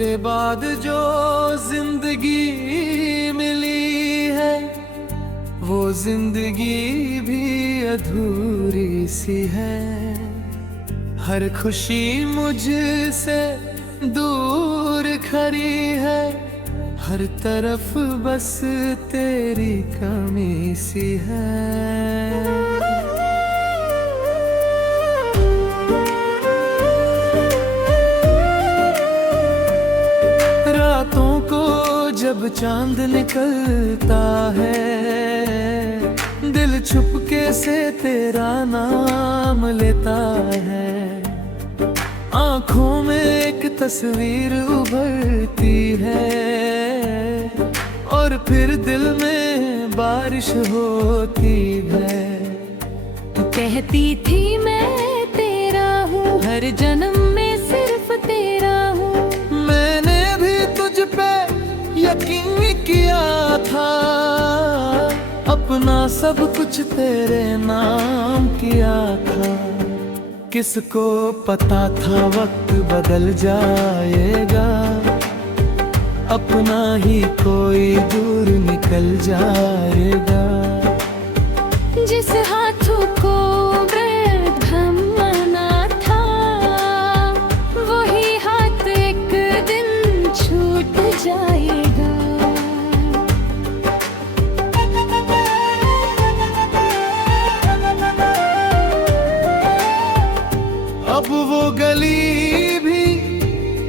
तेरे बाद जो जिंदगी मिली है वो जिंदगी भी अधूरी सी है। हर खुशी मुझसे दूर खड़ी है, हर तरफ बस तेरी कमी सी है। रातों को जब चांद निकलता है, दिल चुपके से तेरा नाम लेता है। आँखों में एक तस्वीर उभरती है और फिर दिल में बारिश होती है। कहती थी मैं तेरा हूँ, हर जन्म में सिर्फ तेरा हूँ। मैंने भी तुझ पे यकीन किया था, अपना सब कुछ तेरे नाम किया था। किसको पता था वक्त बदल जाएगा, अपना ही कोई दूर निकल जाएगा। जिस हाथों को थामना था, वही हाथ एक दिन छूट जाएगा। अब वो गली भी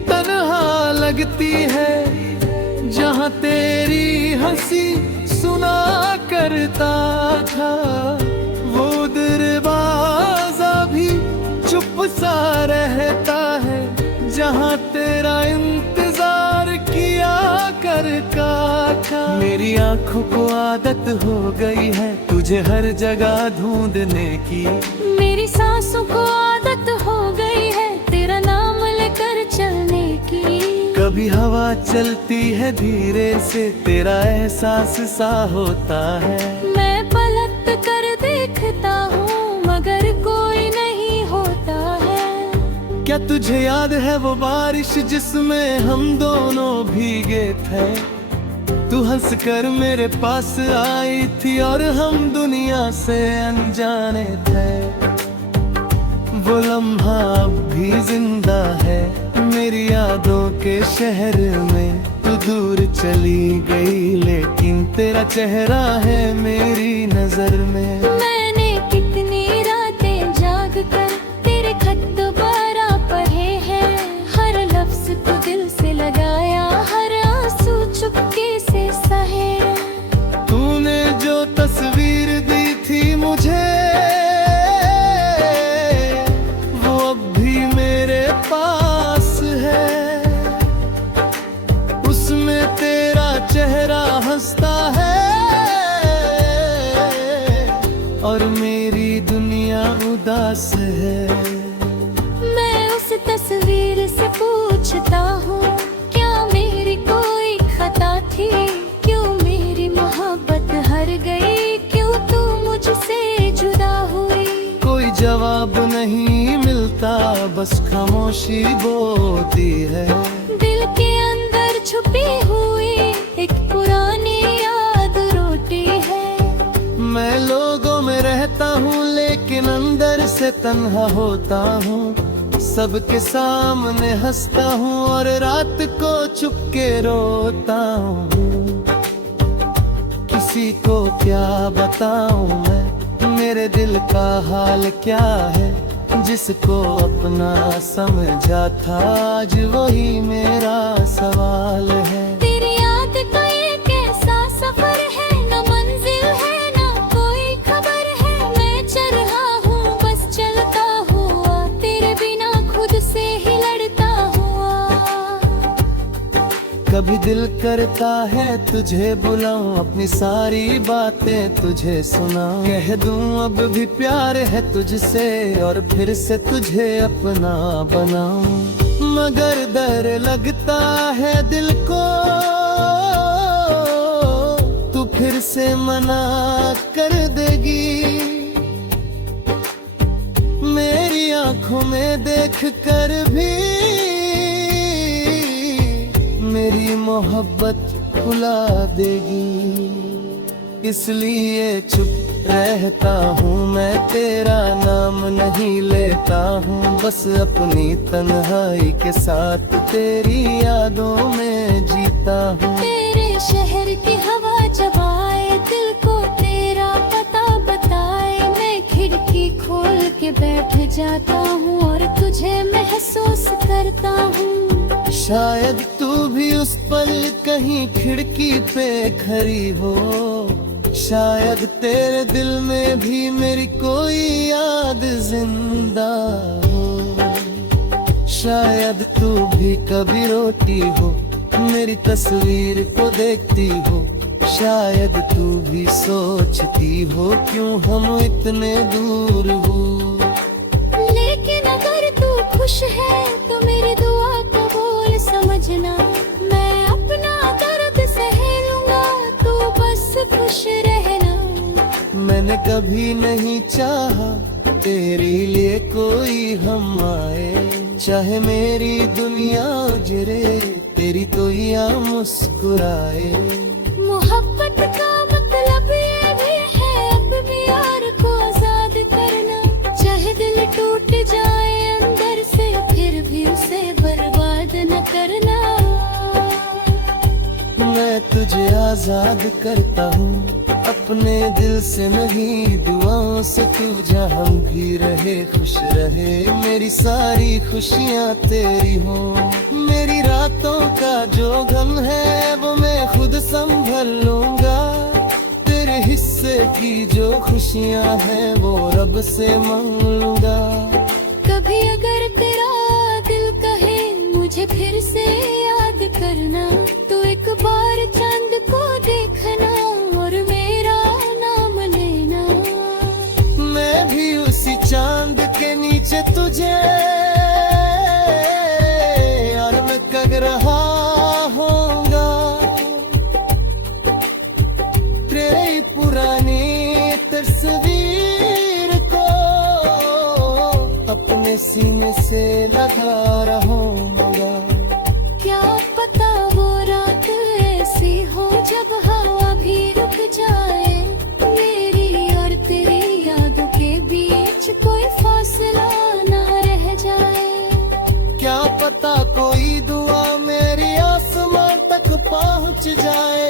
तन्हा लगती है, जहाँ तेरी हंसी सुना करता था। वो दरवाजा भी चुप सा रहता है, जहाँ तेरा इंतजार किया करता था। मेरी आंखों को आदत हो गई है तुझे हर जगह ढूंढने की। मेरी सांसों को आदत हो गई है तेरा नाम लेकर चलने की। कभी हवा चलती है धीरे से, तेरा एहसास सा होता है। मैं पलट कर देखता हूँ मगर कोई नहीं होता है। क्या तुझे याद है वो बारिश जिसमें हम दोनों भीगे थे? तू हंस कर मेरे पास आई थी और हम दुनिया से अनजाने थे। वो लम्हा अब भी जिंदा है मेरी यादों के शहर में। तू दूर चली गई लेकिन तेरा चेहरा है मेरी नजर में। मैंने कितनी रातें जाग कर तेरे खत दोबारा पढ़े हैं। हर लफ्ज को दिल से लगाया, हर आंसू चुपके से सहे। तूने जो तस्वीर दी थी मुझे, वो अब भी मेरे पास है। उसमें तेरा चेहरा हंसता है और मेरी दुनिया उदास है। मैं उस तस्वीर से पूछता हूँ, क्या मेरी कोई खता थी? क्यों मेरी मोहब्बत हार गई? क्यों तू मुझसे जुदा हुई? कोई जवाब नहीं मिलता, बस खामोशी बोलती है। दिल के अंदर छुपी हुई एक पुरानी याद रोटी है। मैं लोगों में रहता हूँ लेकिन अंदर से तन्हा होता हूँ। सबके सामने हंसता हूँ और रात को चुपके रोता हूँ। किसी को क्या बताऊँ मैं, मेरे दिल का हाल क्या है। जिसको अपना समझा था आज वही मेरा सवाल है। तेरी याद का ये कैसा सफर है, न मंजिल है न कोई खबर है। मैं चल रहा हूँ बस चलता हुआ, तेरे बिना खुद से ही लड़ता हुआ। कभी दिल करता है तुझे बुलाऊं, अपनी सारी बातें तुझे सुनाऊं। कह दूं अब भी प्यार है तुझसे और फिर से तुझे अपना बनाऊं। मगर डर लगता है दिल को, तू फिर से मना कर देगी। मेरी आंखों में देख कर भी मोहब्बत भुला देगी। इसलिए चुप रहता हूँ मैं, तेरा नाम नहीं लेता हूँ, बस अपनी तन्हाई के साथ तेरी यादों में जीता हूँ। तेरे शहर की हवा जब आए, दिल को तेरा पता बताए, मैं खिड़की खोल के बैठ जाता हूँ और तुझे महसूस करता हूँ। शायद तू भी उस पल कहीं खिड़की पे खड़ी हो, शायद तेरे दिल में भी मेरी कोई याद जिंदा हो। शायद तू भी कभी रोती हो, मेरी तस्वीर को देखती हो, शायद तू भी सोचती हो क्यों हम इतने दूर हो। लेकिन अगर तू खुश है तो मेरी दुआ कबूल समझना, मैं अपना दर्द सह लूंगा, तू बस खुश रहना। मैंने कभी नहीं चाहा तेरे लिए कोई हम आए, चाहे मेरी दुनिया उजरे तेरी तो या मुस्कुराए। मोहब्बत का मतलब ये भी है अपने यार को आजाद करना, चाहे दिल टूट जाए अंदर से फिर भी उसे बर्बाद न करना। मैं तुझे आजाद करता हूँ अपने दिल से नहीं, दुआओं से तू जहाँ भी रहे खुश रहे, मेरी सारी खुशियाँ तेरी हो। मेरी रातों का जो गम है वो मैं खुद संभल लूंगा, तेरे हिस्से की जो खुशियाँ हैं वो रब से मांग लूंगा। कभी अगर तेरा दिल कहे मुझे फिर से याद करना, तो एक बार चांद को देखना और मेरा नाम लेना। मैं भी उसी चांद के नीचे तुझे यार मैं कग रहा होऊंगा, तेरी पुरानी तस्वीर को अपने सीने से लगा रहूंगा। क्या पता वो रात ऐसी हो जब हवा भी रुक जाए, मेरी और तेरी यादों के बीच कोई फासला ना रह जाए। क्या पता कोई दुआ मेरी आसमां तक पहुंच जाए,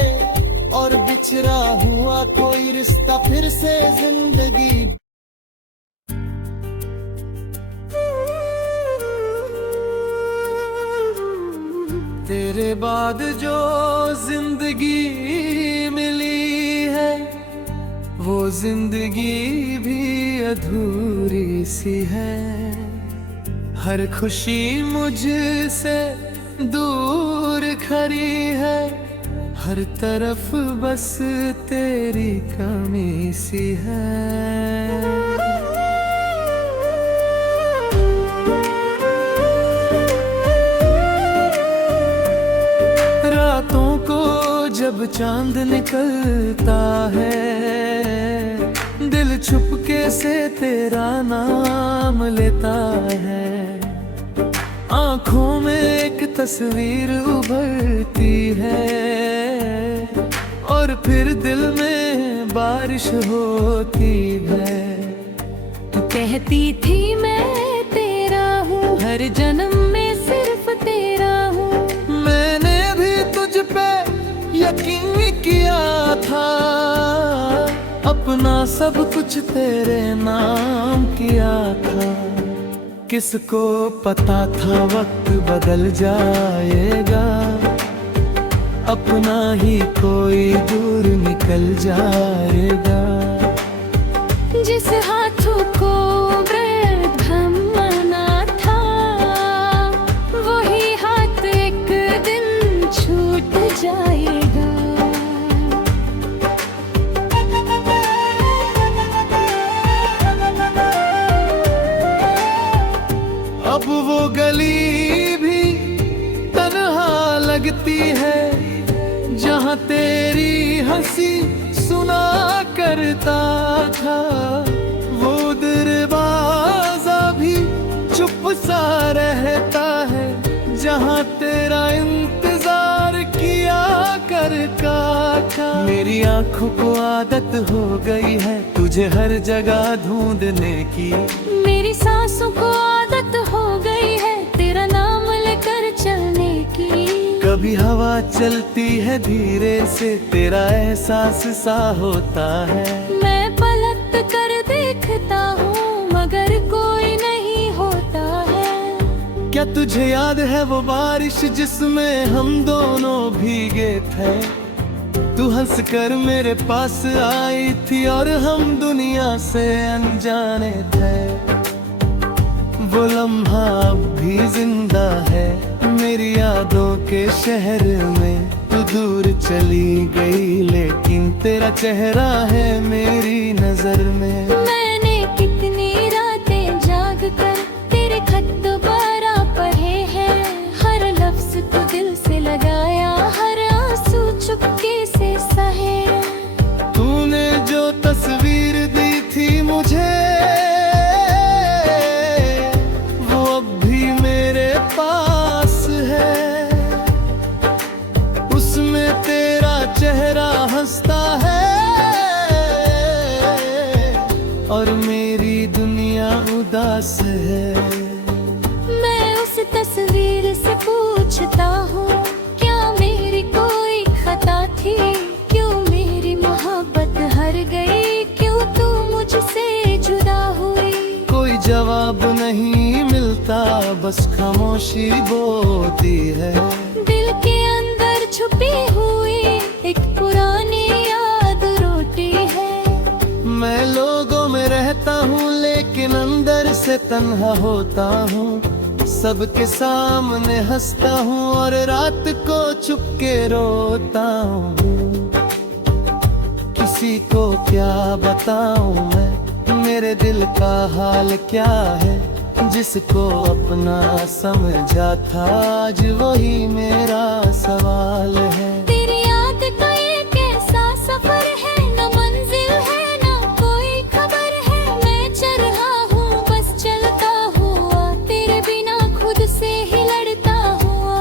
और बिछड़ा हुआ कोई रिश्ता फिर से जिंदगी। तेरे बाद जो जिंदगी मिली है वो जिंदगी भी अधूरी सी है। हर खुशी मुझसे दूर खड़ी है, हर तरफ बस तेरी कमी सी है। रातों को जब चांद निकलता है, दिल छुपके से तेरा नाम लेता है। आँखों में एक तस्वीर उभरती है और फिर दिल में बारिश होती है। तो कहती थी मैं तेरा हूँ, हर जन्म में सिर्फ तेरा हूँ। मैंने भी तुझ पे यकीन किया था, अपना सब कुछ तेरे नाम किया था। किसको पता था वक्त बदल जाएगा, अपना ही कोई दूर निकल जाएगा। जिस हाथों को व्रत थमाना था, वही हाथ एक दिन छूट जाएगा। अब वो गली भी तन्हा लगती है, जहाँ तेरी हंसी सुना करता था। वो दरवाजा भी चुप सा रहता है, जहाँ तेरा इंतजार किया मेरी आंखों को आदत हो गई है तुझे हर जगह ढूंढने की। मेरी सांसों को आदत हो गई है तेरा नाम लेकर चलने की। कभी हवा चलती है धीरे से तेरा एहसास सा होता है। मैं पलट कर देखता हूँ मगर कोई नहीं होता है। क्या तुझे याद है वो बारिश जिसमें हम दोनों भीगे थे? तू हंस कर मेरे पास आई थी और हम दुनिया से अनजाने थे। वो लम्हा अब भी जिंदा है मेरी यादों के शहर में। तू दूर चली गई लेकिन तेरा चेहरा है मेरी नजर में। मैंने कितनी रातें जाग कर तेरे खत दोबारा पढ़े हैं। हर लफ्ज तो दिल से लगाया हर आंसू चुपके से सहे। तूने जो तस्वीर दी थी मुझे वो अब भी मेरे पास है। उसमें तेरा चेहरा हंसता है और मेरी दुनिया उदास है। मैं उस तस्वीर से पूछता हूँ क्या मेरी कोई खता थी? क्यों मेरी मोहब्बत हर गई? क्यों तू मुझसे जुदा हुई? कोई जवाब नहीं मिलता बस खामोशी बोलती है। दिल के अंदर छुपी हुई एक पुरानी याद रोटी है। मैं लोगों में रहता हूँ लेकिन अंदर से तन्हा होता हूँ। सबके सामने हंसता हूँ और रात को चुपके रोता हूँ। किसी को क्या बताऊँ मैं मेरे दिल का हाल क्या है? जिसको अपना समझा था आज वही मेरा सवाल है। तेरी याद का ये कैसा सफर है? न मंजिल है न कोई खबर है। मैं चल रहा हूँ बस चलता हुआ तेरे बिना खुद से ही लड़ता हुआ।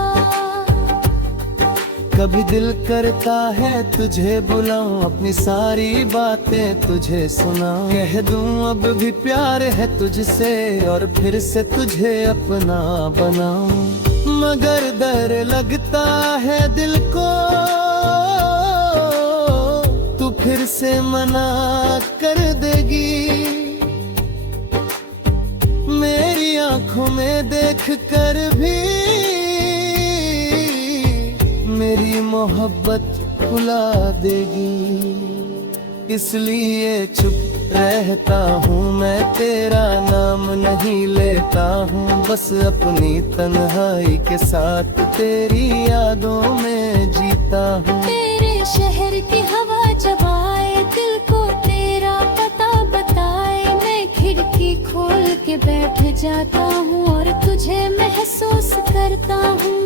कभी दिल करता है तुझे बुलाऊं अपनी सारी बातें तुझे सुनाऊं। कह दूं अब भी प्यार है तुझसे और फिर से तुझे अपना बनाऊं। मगर डर लगता है दिल को तू फिर से मना कर देगी। मेरी आंखों में देख कर भी मेरी मोहब्बत भुला देगी। इसलिए चुप रहता हूँ मैं तेरा नाम नहीं लेता हूँ। बस अपनी तन्हाई के साथ तेरी यादों में जीता हूँ। तेरे शहर की हवा जब आए दिल को तेरा पता बताए। मैं खिड़की खोल के बैठ जाता हूँ और तुझे महसूस करता हूँ।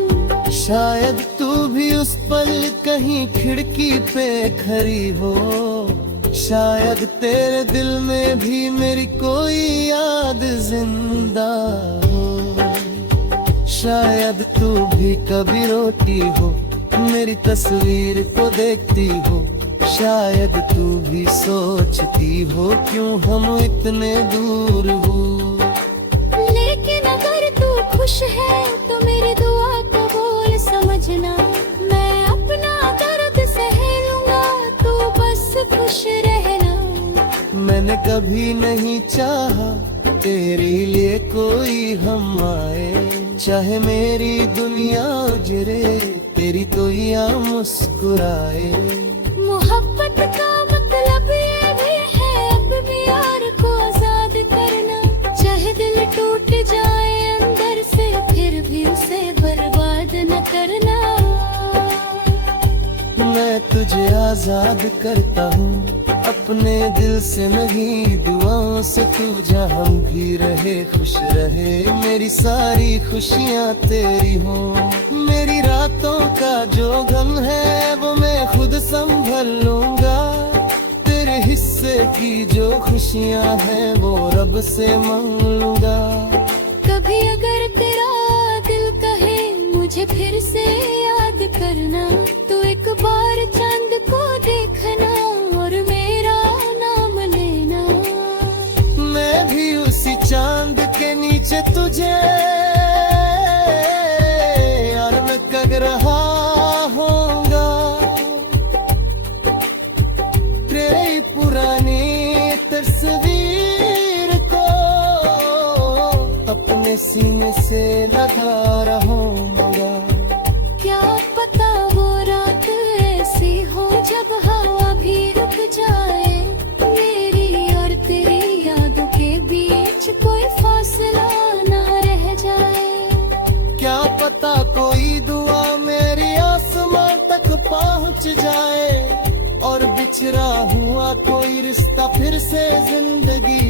शायद तू भी उस पल कहीं खिड़की पे खड़ी हो। शायद तेरे दिल में भी मेरी कोई याद जिंदा हो। शायद तू भी कभी रोती हो मेरी तस्वीर को देखती हो। शायद तू भी सोचती हो क्यों हम इतने दूर हो। लेकिन अगर तू खुश है तो मेरी दुआ कबूल समझना। मैं अपना दर्द सह लूंगा तू बस खुश रहना। मैंने कभी नहीं चाहा तेरे लिए कोई हम आए। चाहे मेरी दुनिया उजरे तेरी तो या मुस्कुराए। मोहब्बत का मतलब ये भी है अपने यार को आजाद करना। चाहे दिल टूट जाए अंदर से फिर भी उसे बर्बाद न करना। मैं तुझे आजाद करता हूँ अपने दिल से नहीं दुआओं से। तू जहाँ भी रहे खुश रहे मेरी सारी खुशियाँ तेरी हो। मेरी रातों का जो गम है वो मैं खुद संभल लूंगा। तेरे हिस्से की जो खुशियाँ हैं वो रब से मांग लूंगा। कभी अगर तेरा दिल कहे मुझे फिर से याद करना तो एक बार चांद को देखना। पीछे तुझे और मैं कग रहा होऊंगा तेरी पुरानी तस्वीर को अपने सीने से लगा रहूंगा। क्या पता वो रात ऐसी हो जब हवा भी रुक जाए, मेरी और तेरी यादों के बीच कोई फासला ना रह जाए। क्या पता कोई दुआ मेरी आसमां तक पहुंच जाए और बिछड़ा हुआ कोई रिश्ता फिर से जिंदगी।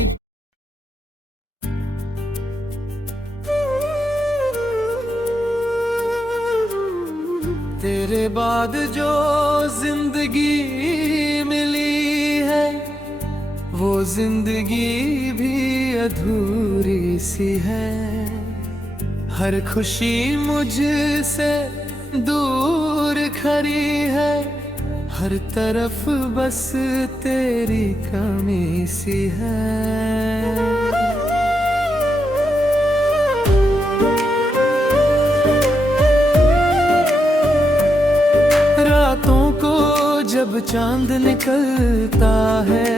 तेरे बाद जो जिंदगी मिली है वो जिंदगी भी अधूरी सी है। हर खुशी मुझसे दूर खड़ी है, हर तरफ बस तेरी कमी सी है। रातों को जब चांद निकलता है,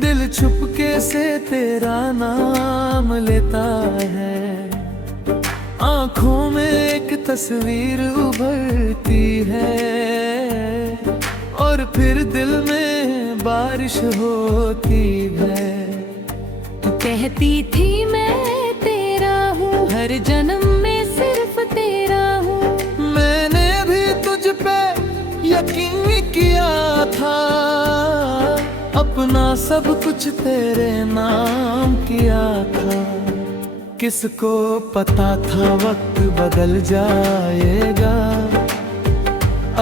दिल छुपके से तेरा नाम लेता है। आँखों में एक तस्वीर उभरती है और फिर दिल में बारिश होती है। कहती थी मैं तेरा हूँ, हर जन्म में सिर्फ तेरा हूँ। मैंने भी तुझ पे यकीन किया था, अपना सब कुछ तेरे नाम किया था। किसको पता था वक्त बदल जाएगा,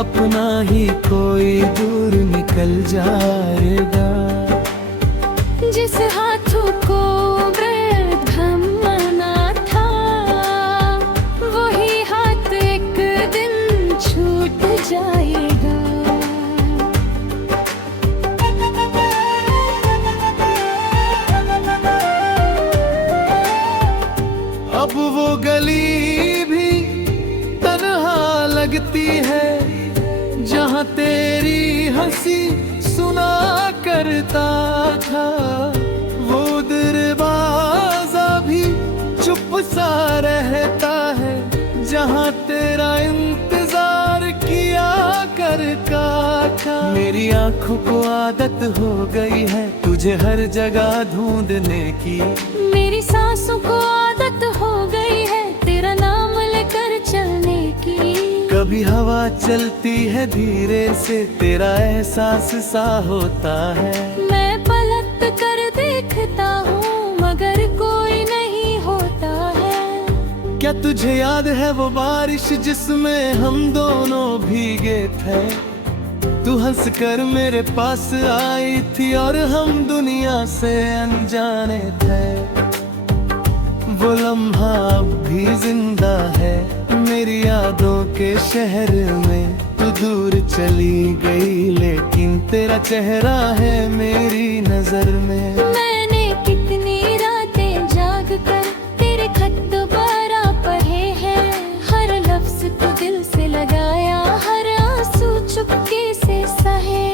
अपना ही कोई दूर निकल जाएगा। जिस हाथों को थमना था, वही हाथ एक दिन छूट जाएगा। अब वो गली भी तन्हा लगती है, जहाँ तेरी हंसी सुना करता था। वो दरवाजा भी चुप सा रहता है, जहाँ तेरा इंतजार किया करता था। मेरी आंखों को आदत हो गई है तुझे हर जगह ढूंढने की, मेरी सांसों को आदत हो गई है तेरा नाम लेकर चलने की। कभी हवा चलती है धीरे से, तेरा एहसास सा होता है। मैं पलट कर देखता हूँ मगर कोई नहीं होता है। क्या तुझे याद है वो बारिश जिसमें हम दोनों भीगे थे? तू हंस कर मेरे पास आई थी और हम दुनिया से अनजाने थे। वो लम्हा अब भी जिंदा है मेरी यादों के शहर में। तू दूर चली गई लेकिन तेरा चेहरा है मेरी नजर में। मैंने कितनी रातें जाग कर तेरे खत दोबारा पढ़े हैं, हर लफ्ज को दिल से लगाया, हर आंसू चुपके से सहे।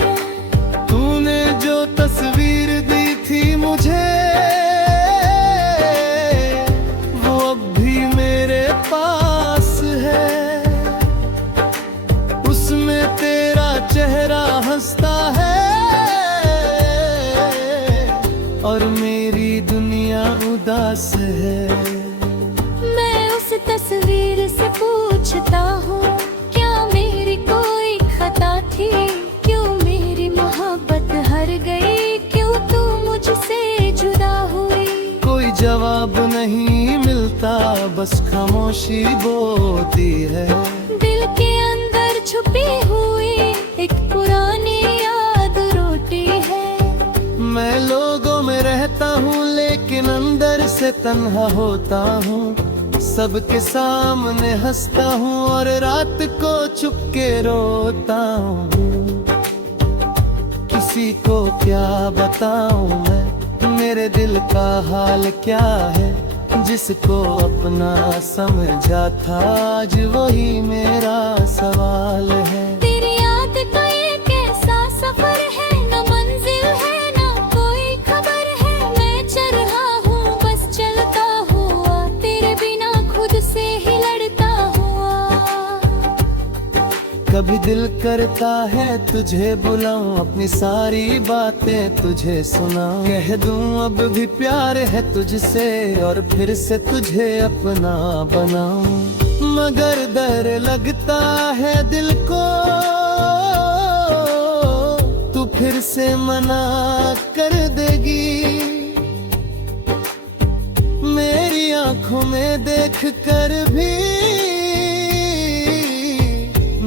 तूने जो तस्वीर दी थी मुझे वो अब भी मेरे पास है, उसमें तेरा चेहरा हंसता है और मेरी दुनिया उदास है। मैं उस तस्वीर से पूछता हूँ क्या मेरी कोई खता थी, क्यों मेरी मोहब्बत हार गई, क्यों तू मुझसे जुदा हुई। कोई जवाब नहीं मिलता बस खामोशी बोलती है। दिल के अंदर छुपी हुई एक पुरानी याद रोटी है। मैं लोगों में रहता हूँ लेकिन अंदर से तन्हा होता हूँ। सबके सामने हंसता हूँ और रात को छुप के रोता हूँ। किसी को क्या बताऊँ मैं मेरे दिल का हाल क्या है, जिसको अपना समझा था आज वही मेरा सवाल है। तेरी याद तो एक ऐसा सफर है, न मंजिल है न कोई खबर है। मैं चल रहा हूँ बस चलता हुआ, तेरे बिना खुद से ही लड़ता हुआ। कभी दिल करता है तुझे बुलाऊं, अपनी सारी बातें तुझे सुनाऊं। कह दूं अब भी प्यार है तुझसे, और फिर से तुझे अपना बनाऊं। मगर डर लगता है दिल को, तू फिर से मना कर देगी। मेरी आंखों में देख कर भी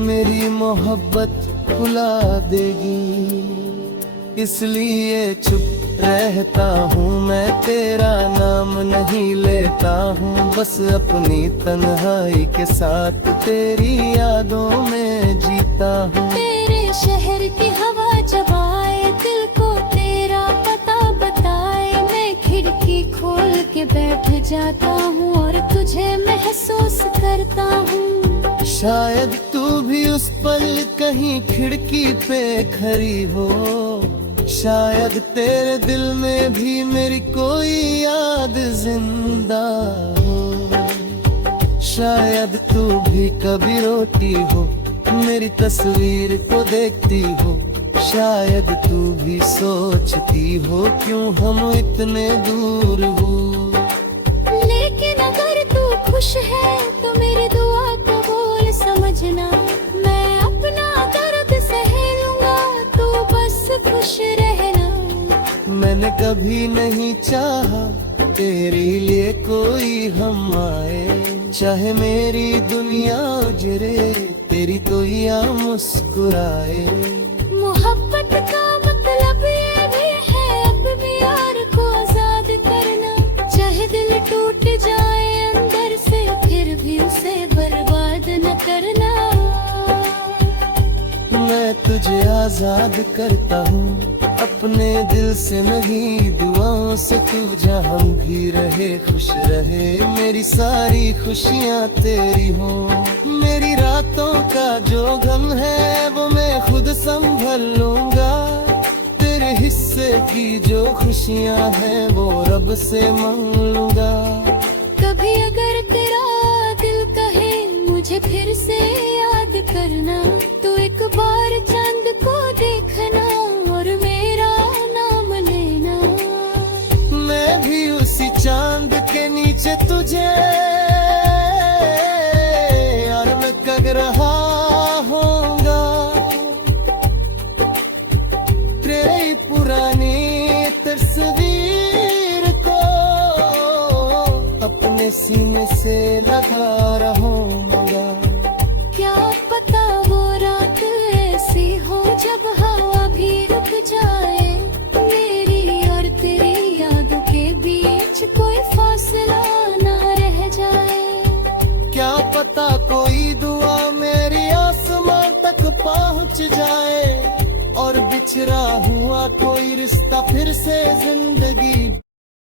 मेरी मोहब्बत भुला देगी। इसलिए चुप रहता हूँ मैं, तेरा नाम नहीं लेता हूँ। बस अपनी तन्हाई के साथ तेरी यादों में जीता हूँ। तेरे शहर की हवा जब आए, दिल को तेरा पता बताए। मैं खिड़की खोल के बैठ जाता हूँ और तुझे महसूस करता हूँ। शायद तू भी उस पल कहीं खिड़की पे खड़ी हो, शायद तेरे दिल में भी मेरी कोई याद जिंदा हो। शायद तू भी कभी रोती हो, मेरी तस्वीर को देखती हो। शायद तू भी सोचती हो क्यों हम इतने दूर हो। लेकिन अगर तू खुश है तो मेरी दुआ कबूल समझना। मैं अपना दर्द सह लूंगा, तू बस खुश रहना। मैंने कभी नहीं चाहा तेरे लिए कोई हम आए, चाहे मेरी दुनिया उजरे तेरी तो या मुस्कुराए। मोहब्बत का मतलब ये भी है अपने यार को आजाद करना। चाहे दिल टूट जाए अंदर से, फिर भी उसे बर्बाद न करना। मैं तुझे आजाद करता हूँ अपने दिल से, नहीं दुआओं से। तू जहाँ भी रहे खुश रहे, मेरी सारी खुशियाँ तेरी हो। मेरी रातों का जो गम है वो मैं खुद संभल लूंगा। तेरे हिस्से की जो खुशियाँ हैं वो रब से मांग लूंगा। कभी अगर तेरा दिल कहे मुझे फिर से याद करना, तो एक बार चांद को देखना और मेरा नाम लेना। मैं भी उसी चांद के नीचे तुझे और मैं कग रहा होऊंगा। तेरी पुरानी तस्वीर को अपने सीने से लगा रहूंगा। क्या पता वो रात ऐसी हो जब हवा भी रुक जाए, मेरी और तेरी यादों के बीच कोई फासला ना रह जाए। क्या पता कोई दुआ मेरी आसमान तक पहुंच जाए, और बिछड़ा हुआ कोई रिश्ता फिर से जिंदगी